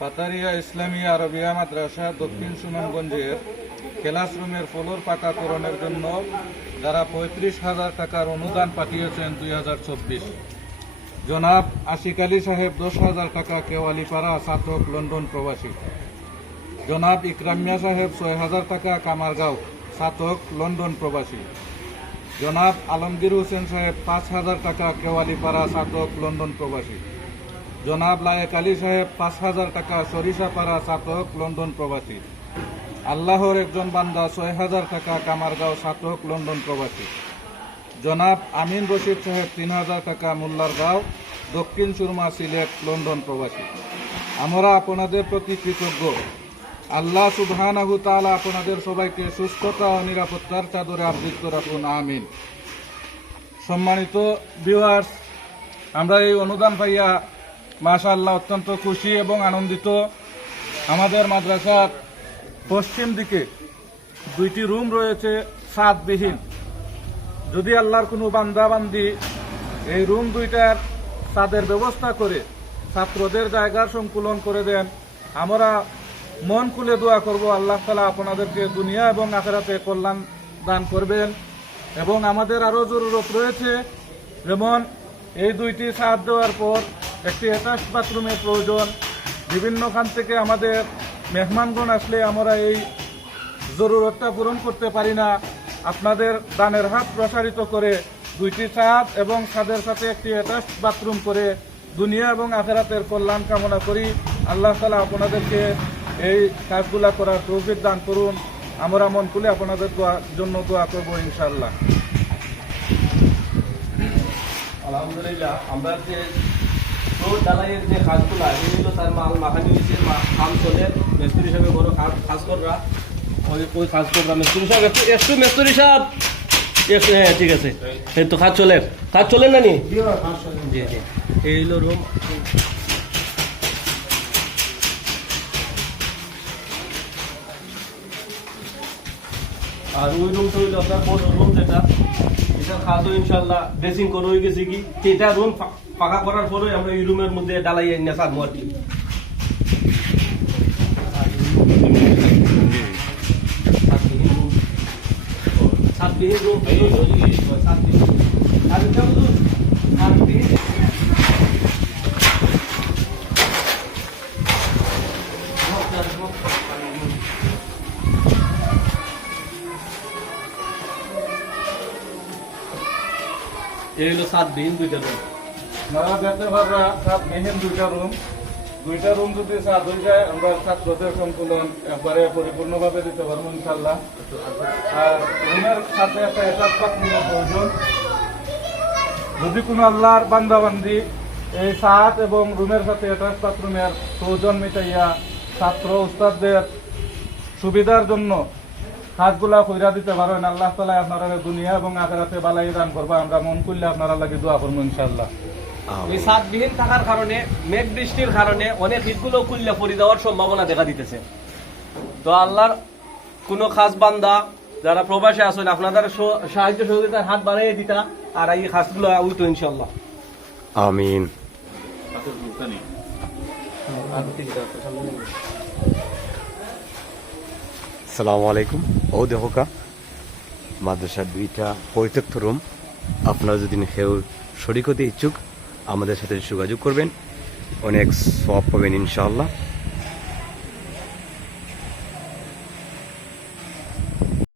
পাতারিয়া ইসলামিয়া আরবিয়া মাদ্রাসা দক্ষিণ সুনামগঞ্জের ক্লাসরুমের ফ্লোর পাকাকরণের জন্য যারা ৩৫,০০০ টাকার অনুদান পাঠিয়েছেন ২০২৪, জনাব আশিক আলী সাহেব ১০,০০০ টাকা, কেওয়ালিপাড়া, ছাতক, লন্ডন প্রবাসী। জনাব ইকরামিয়া সাহেব ৬,০০০ টাকা, কামারগাঁও, ছাতক, লন্ডন প্রবাসী। জনাব আলমগীর হোসেন সাহেব ৫,০০০ টাকা, কেওয়ালিপাড়া, ছাতক, লন্ডন প্রবাসী। জনাব লায়েক আলী সাহেব ৫,০০০ টাকা, সরিষাপাড়া, ছাতক, লন্ডন প্রবাসী। আল্লাহর একজন বান্দা ৬,০০০ টাকা, কামারগাঁও, ছাতক, লন্ডন প্রবাসী। জনাব আমিন রশিদ সাহেব ৩,০০০ টাকা, মোল্লারগাঁও, দক্ষিণ সুরমা, সিলেট, লন্ডন প্রবাসী। আমরা আপনাদের প্রতি কৃতজ্ঞ। আল্লাহ সুবহানাহু তাআলা আপনাদের সবাইকে সুস্থতা ও নিরাপত্তার চাদরে আবৃত রাখুন, আমিন। সম্মানিত ভিউয়ার্স, আমরা এই অনুদান পাইয়া মাশাআল্লাহ অত্যন্ত খুশি এবং আনন্দিত। আমাদের মাদ্রাসার পশ্চিম দিকে 2টি রুম রয়েছে ছাদবিহীন। যদি আল্লাহর কোনো বান্দাবান্দি এই রুম 2টার ছাদের ব্যবস্থা করে ছাত্রদের জায়গার সংকুলন করে দেন, আমরা মন খুলে দোয়া করব আল্লাহ তাআলা আপনাদেরকে দুনিয়া এবং আখিরাতে কল্যাণ দান করবেন। এবং আমাদের আরও জরুরত রয়েছে, যেমন এই 2টি ছাদ দেওয়ার পর একটি অ্যাটাচ বাথরুমের প্রয়োজন। বিভিন্ন খান থেকে আমাদের মেহমানগণ আসলে আমরা এই জরুরতটা পূরণ করতে পারি না। আপনাদের দানের হাত প্রসারিত করে 2টি ছাদ এবং ছাদের সাথে একটি অ্যাটাচ বাথরুম করে দুনিয়া এবং আখিরাতের কল্যাণ কামনা করি। আল্লাহ তাআলা আপনাদেরকে এই কাজগুলা করার তৌফিক দান করুন। আমরা মন খুলে আপনাদের জন্য দোয়া করবো ইনশাআল্লাহ। আলহামদুলিল্লাহ, আমরা যে রোড ঢালাইয়ের যে কাজগুলা এগুলো তার মাল মাখানি হয়েছে, কাম চলে। মেস্তুরি সাহেব বড় কাজ কররা, ওই কাজ কররা মেস্তুরি সাহেব একটু মেস্তুরি সাহেব হ্যাঁ ঠিক আছে, এই তো কাজ চলে না নি? জি জি, এই হলো রুম। আর ওই রুমটা হইলো আপনার বড় রুম, যেটা এটা খাতো ইনশাল্লাহ ড্রেসিং করে হয়ে গেছে কি, এটা রুম ফাঁকা করার পরে আমরা এই রুমের মধ্যে ডালাই না সারবো আর কি। এই হলো 7 2টা রুম। আপনারা দেখতে পারবেন ছাদবিহীন 2টা রুম যদি ছাদ হয়ে যায়, আমরা ছাত্রদের সংকুলন একবারে পরিপূর্ণভাবে দিতে পারবো ইনশাআল্লাহ। আর রুমের সাথে একটা অ্যাটাচ বাথরুমের প্রয়োজন। যদি কোনো আল্লাহর বান্দাবান্দি এই ছাদ এবং রুমের সাথে অ্যাটাচ বাথরুমের প্রয়োজন মিটাইয়া ছাত্র উস্তাদদের সুবিধার জন্য কাজগুলা কইরা দিতে পারেন, আল্লাহ তাআলা আপনারা দুনিয়া এবং আখিরাতে বালাই দান করবা। আমরা মন করলে আপনারা লাগে দোয়া করবো ইনশাআল্লাহ। এই ছাদবিহীন থাকার কারণে, মেঘ বৃষ্টির কারণে অনেক ঈদগুলো খুললে পড়ে যাওয়ার সম্ভাবনা দেখা দিতেছে। তো আল্লাহর কোনো খাস বান্দা যারা প্রবাসে আছেন, আপনাদের সাহায্য সহযোগিতার হাত বাড়িয়ে দিতা আর এই খাসগুলো উঠতো ইনশাল্লাহ, আমিন। আসসালামু আলাইকুম। ও দেখোকা মাদ্রাসার 2টা পরিত্যক্ত রুম। আপনারা যদি কেউ শরীক হতে ইচ্ছুক আমাদের সাথে যোগাযোগ করবেন, অনেক সওয়াব পাবেন ইনশাআল্লাহ।